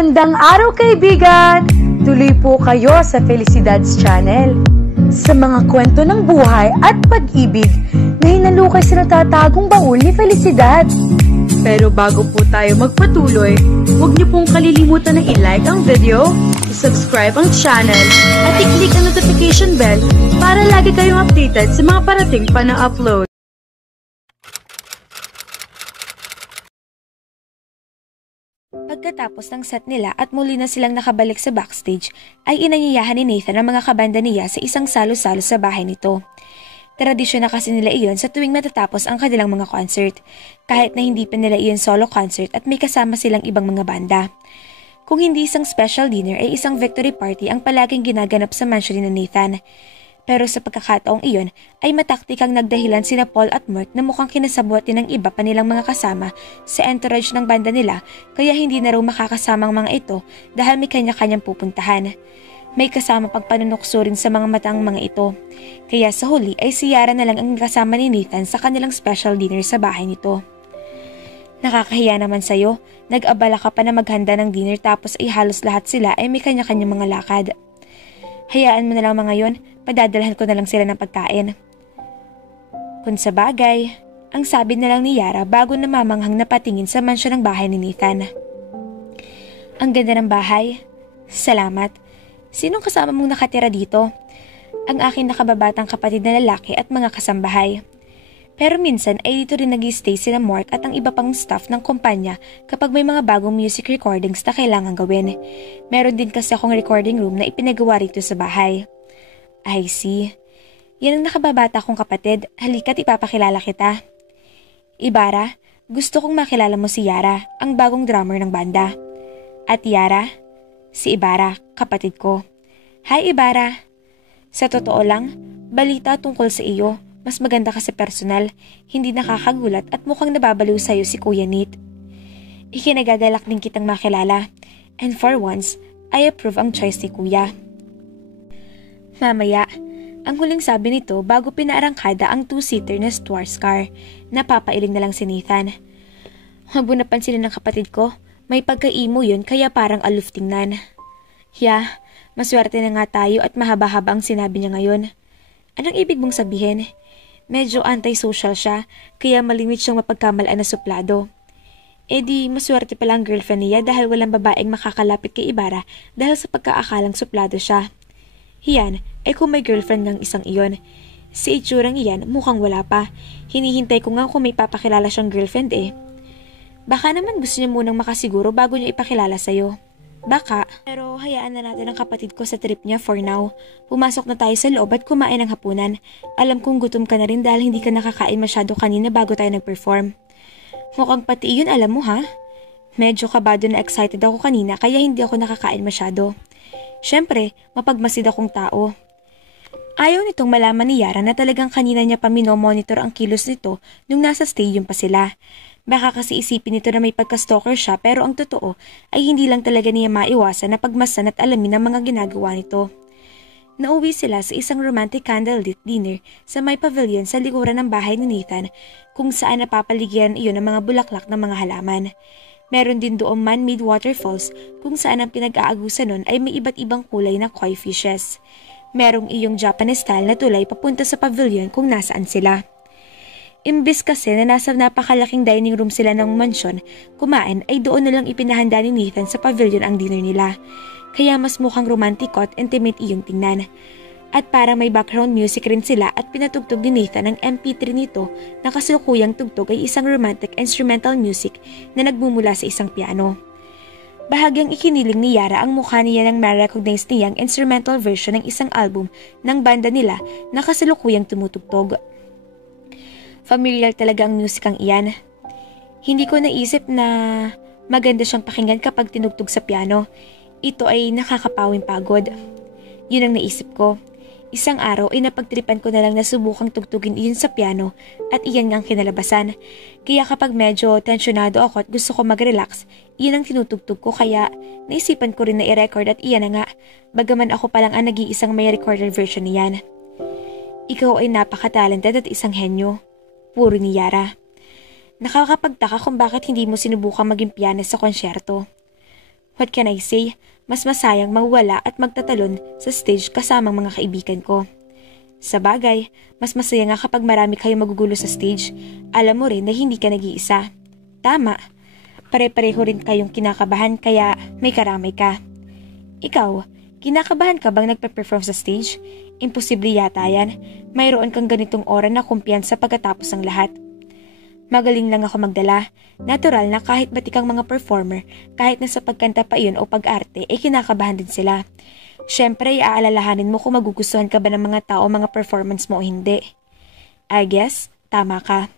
Magandang araw kaibigan! Tuloy po kayo sa Felicidad's Channel. Sa mga kwento ng buhay at pag-ibig na hinalukay sa natatagong baul ni Felicidad. Pero bago po tayo magpatuloy, huwag niyo pong kalilimutan na i-like ang video, i-subscribe ang channel, at i-click ang notification bell para lagi kayong updated sa mga parating pa na upload. Pagkatapos ng set nila at muli na silang nakabalik sa backstage, ay inanyayahan ni Nathan ang mga kabanda niya sa isang salo-salo sa bahay nito. Tradisyon na kasi nila iyon sa tuwing matatapos ang kanilang mga concert, kahit na hindi pa nila iyon solo concert at may kasama silang ibang mga banda. Kung hindi isang special dinner ay isang victory party ang palaging ginaganap sa mansion ni Nathan. Pero sa pagkakataong iyon ay mataktikang nagdahilan sina Paul at Mark na mukhang kinasabwat din ng iba pa nilang mga kasama sa entourage ng banda nila kaya hindi na raw makakasama ang mga ito dahil may kanya-kanyang pupuntahan. May kasama pang panunukso rin sa mga matang mga ito. Kaya sa huli ay si Yara na lang ang kasama ni Nathan sa kanilang special dinner sa bahay nito. Nakakahiya naman sa'yo, nag-abala ka pa na maghanda ng dinner tapos ay halos lahat sila ay may kanya-kanyang mga lakad. Hayaan mo na lang mga yon, padadalhan ko na lang sila ng pagkain. Kung sa bagay, ang sabi na lang ni Yara bago namamanghang napatingin sa mansyon ng bahay ni Nathan. Ang ganda ng bahay. Salamat. Sinong kasama mong nakatira dito? Ang aking nakababatang kapatid na lalaki at mga kasambahay. Pero minsan ay dito rin nag-stay sila Mark at ang iba pang staff ng kumpanya kapag may mga bagong music recordings na kailangan gawin. Meron din kasi akong recording room na ipinagawa rito sa bahay. I see. Yan ang nakababata kong kapatid. Halika't ipapakilala kita. Ibarra, gusto kong makilala mo si Yara, ang bagong drummer ng banda. At Yara, si Ibarra, kapatid ko. Hi Ibarra. Sa totoo lang, balita tungkol sa iyo. Mas maganda ka sa personal, hindi nakakagulat at mukhang nababaliw sa'yo si Kuya Nate. Ikinagadalak din kitang makilala, and for once, I approve ang choice ni Kuya. Mamaya, ang huling sabi nito bago pinaarangkada ang two-seater na Stwarz car, napapailing na lang si Nathan. Huwag mo napansinin ng kapatid ko, may pagka-emo yun kaya parang aloof tingnan. Yeah, maswerte na nga tayo at mahaba-haba ang sinabi niya ngayon. Anong ibig mong sabihin? Medyo anti-social siya, kaya malimit siyang mapagkamalaan na suplado. E di, maswerte pala ang girlfriend niya dahil walang babaeng makakalapit kay Ibarra dahil sa pagkaakalang suplado siya. Hiyan, ay kung may girlfriend ng isang iyon. Si itsurang iyan, mukhang wala pa. Hinihintay ko nga kung may papakilala siyang girlfriend eh. Baka naman gusto niya munang makasiguro bago niya ipakilala sa'yo. Baka, pero hayaan na natin ang kapatid ko sa trip niya for now. Pumasok na tayo sa loob at kumain ng hapunan. Alam kong gutom ka na rin dahil hindi ka nakakain masyado kanina bago tayo nag-perform. Mukhang pati iyon alam mo ha? Medyo kabado na excited ako kanina kaya hindi ako nakakain masyado. Siyempre, mapagmasid akong tao. Ayaw nitong malaman ni Yara na talagang kanina niya pa minomonitor ang kilos nito nung nasa stadium pa sila. Baka kasi isipin nito na may pagka-stalker siya pero ang totoo ay hindi lang talaga niya maiwasan na pagmasan at alamin ang mga ginagawa nito. Nauwi sila sa isang romantic candlelit dinner sa may pavilion sa likuran ng bahay ni Nathan kung saan napapaligiran iyon ng mga bulaklak ng mga halaman. Meron din doong man-made waterfalls kung saan ang pinag-aagusan nun ay may iba't ibang kulay na koi fishes. Merong iyong Japanese style na tulay papunta sa pavilion kung nasaan sila. Imbis kasi na nasa napakalaking dining room sila ng mansyon, kumain ay doon na lang ipinahanda ni Nathan sa pavilion ang dinner nila. Kaya mas mukhang romantic at intimate iyong tingnan. At para may background music rin sila at pinatugtog ni Nathan ang MP3 nito na kasalukuyang tugtog ay isang romantic instrumental music na nagmumula sa isang piano. Bahagyang ikiniling ni Yara ang mukha niya nang ma-recognize niyang instrumental version ng isang album ng banda nila na kasalukuyang tumutugtog. Familiar talaga ang musikang iyan. Hindi ko naisip na maganda siyang pakinggan kapag tinugtog sa piano. Ito ay nakakapawing pagod. Yun ang naisip ko. Isang araw ay napagtripan ko na lang na subukang tugtugin iyon sa piano at iyan nga ang kinalabasan. Kaya kapag medyo tensyonado ako at gusto ko mag-relax, iyan ang tinutugtog ko kaya naisipan ko rin na i-record at iyan na nga. Bagaman ako palang ang nag-iisang may recorded version niyan. Ikaw ay napaka-talented at isang henyo. Puro ni Yara. Nakakapagtaka kung bakit hindi mo sinubukang maging pianist sa konsyerto. What can I say? Mas masayang mawala at magtatalon sa stage kasamang mga kaibigan ko. Sa bagay, mas masaya nga kapag marami kayong magugulo sa stage. Alam mo rin na hindi ka nag-iisa. Tama. Pare-pareho rin kayong kinakabahan kaya may karamay ka. Ikaw, kinakabahan ka bang nagpe-perform sa stage? Imposible yata yan. Mayroon kang ganitong aura na kumpiyansa pagkatapos ng lahat. Magaling lang ako magdala. Natural na kahit batikang mga performer, kahit na sa pagkanta pa iyon o pag-arte, kinakabahan din sila. Siyempre, aalalahanin mo kung magugustuhan ka ba ng mga tao mga performance mo o hindi. I guess, tama ka.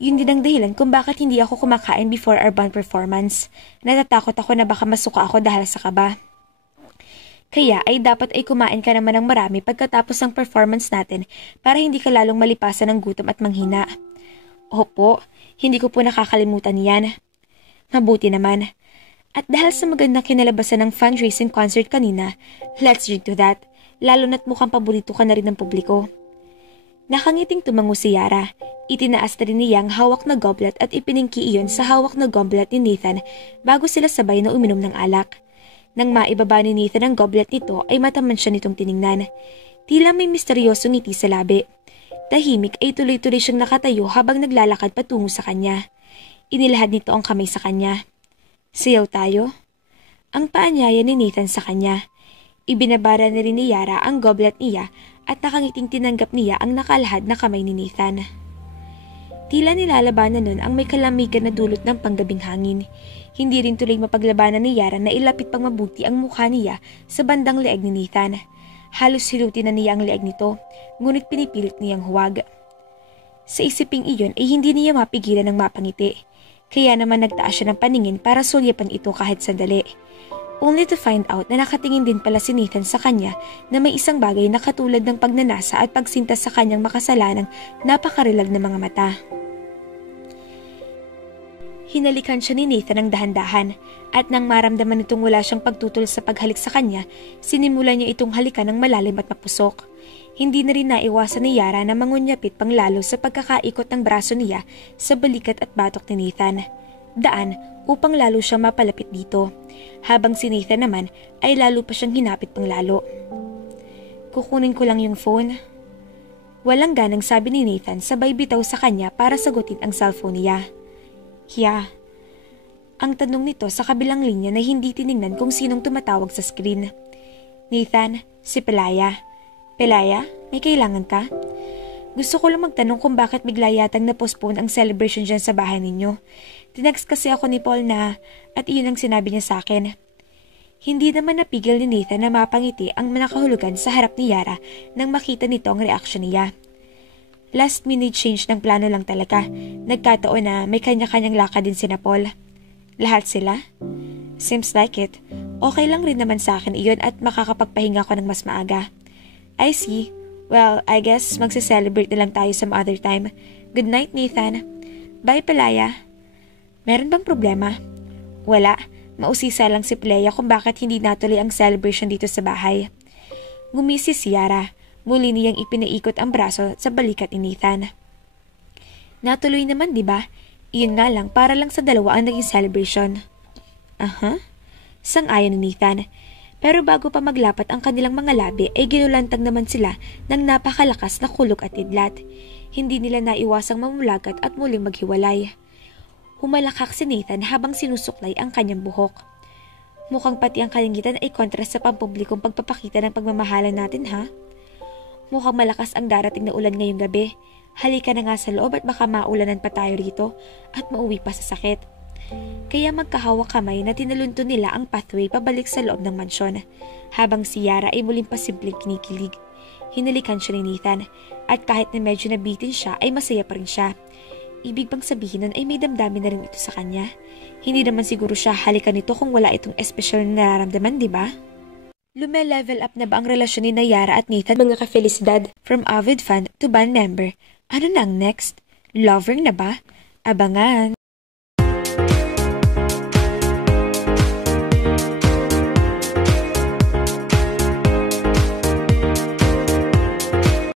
Yun din ang dahilan kung bakit hindi ako kumakain before our band performance. Natatakot ako na baka masuka ako dahil sa kaba. Kaya ay dapat ay kumain ka naman ng marami pagkatapos ng performance natin para hindi ka lalong malipasan ng gutom at manghina. Opo, hindi ko po nakakalimutan yan. Mabuti naman. At dahil sa magandang kinalabasan ng fundraising concert kanina, let's drink to that, lalo na't mukhang paborito ka na rin ng publiko. Nakangiting tumango si Yara. Itinaas na rin niya ang hawak na goblet at ipiningki iyon sa hawak na goblet ni Nathan bago sila sabay na uminom ng alak. Nang maibaba ni Nathan ang goblet nito ay mataman siya nitong tiningnan. Tila may misteryoso ngiti sa labi. Tahimik ay tuloy-tuloy siyang nakatayo habang naglalakad patungo sa kanya. Inilahad nito ang kamay sa kanya. Sayaw tayo? Ang paanyaya ni Nathan sa kanya. Ibinabara na rin ni Yara ang goblet niya at nakangiting tinanggap niya ang nakalahad na kamay ni Nathan. Tila nilalabanan nun ang may kalamigan na dulot ng panggabing hangin. Hindi rin tuloy mapaglabanan ni Yara na ilapit pang mabuti ang mukha niya sa bandang leeg ni Nathan. Halos hilutin na niya ang leeg nito, ngunit pinipilit niyang huwag. Sa isiping iyon ay hindi niya mapigilan ng mapangiti, kaya naman nagtaas siya ng paningin para sulyapan ito kahit sandali. Only to find out na nakatingin din pala si Nathan sa kanya na may isang bagay na katulad ng pagnanasa at pagsintas sa kanyang makasalanang napakarilag na mga mata. Hinalikan siya ni Nathan ng dahan-dahan at nang maramdaman nitong wala siyang pagtutol sa paghalik sa kanya, sinimulan niya itong halikan ng malalim at mapusok. Hindi na rin naiwasan ni Yara na mangunyapit pang lalo sa pagkakaikot ng braso niya sa balikat at batok ni Nathan. Daan upang lalo siyang mapalapit dito, habang si Nathan naman ay lalo pa siyang hinapit pang lalo. Kukunin ko lang yung phone. Walang ganang sabi ni Nathan sabay bitaw sa kanya para sagutin ang cellphone niya. Yeah. Ang tanong nito sa kabilang linya na hindi tiningnan kung sinong tumatawag sa screen. Nathan, si Pelaya. Pelaya, may kailangan ka? Gusto ko lang magtanong kung bakit bigla yatang na-postpone ang celebration dyan sa bahay ninyo. Tinext kasi ako ni Paul na at iyon ang sinabi niya sa akin. Hindi naman napigil ni Nathan na mapangiti ang nakahulugan sa harap ni Yara nang makita nito ang reaksyon niya. Last minute change ng plano lang talaga. Nagkataon na may kanya-kanyang lakad din sina Paul. Lahat sila? Seems like it. Okay lang rin naman sa akin iyon at makakapagpahinga ko ng mas maaga. I see. Well, I guess magse-celebrate na lang tayo some other time. Good night, Nathan. Bye, Pelaya. Meron bang problema? Wala. Mausisa lang si Pelaya kung bakit hindi natuloy ang celebration dito sa bahay. Ngumisi si Yara. Muli niyang ipinaikot ang braso sa balikat ni Nathan. Natuloy naman, di ba? Iyon nga lang, para lang sa dalawa ang naging celebration. Aha. Sang-ayon ni Nathan. Pero bago pa maglapat ang kanilang mga labi ay ginulantang naman sila ng napakalakas na kulog at idlat. Hindi nila naiwasang mamulagat at muling maghiwalay. Humalakak si Nathan habang sinusuklay ang kanyang buhok. Mukhang pati ang kalingitan ay kontras sa pampublikong pagpapakita ng pagmamahalan natin, ha? Mukhang malakas ang darating na ulan ngayong gabi. Halika na nga sa loob at baka maulanan pa tayo rito at mauwi pa sa sakit. Kaya magkahawak kamay na tinalunto nila ang pathway pabalik sa loob ng mansyon, habang si Yara ay muling pasimpleng kinikilig. Hinalikan siya ni Nathan at kahit na medyo nabitin siya ay masaya pa rin siya. Ibig bang sabihin nun ay may damdamin na rin ito sa kanya? Hindi naman siguro siya halikan nito kung wala itong espesyal na nararamdaman, di ba? Lume-level up na ba ang relasyon ni Yara at Nathan, mga ka-felicidad? From avid fan to band member. Ano na ang next? Lover na ba? Abangan!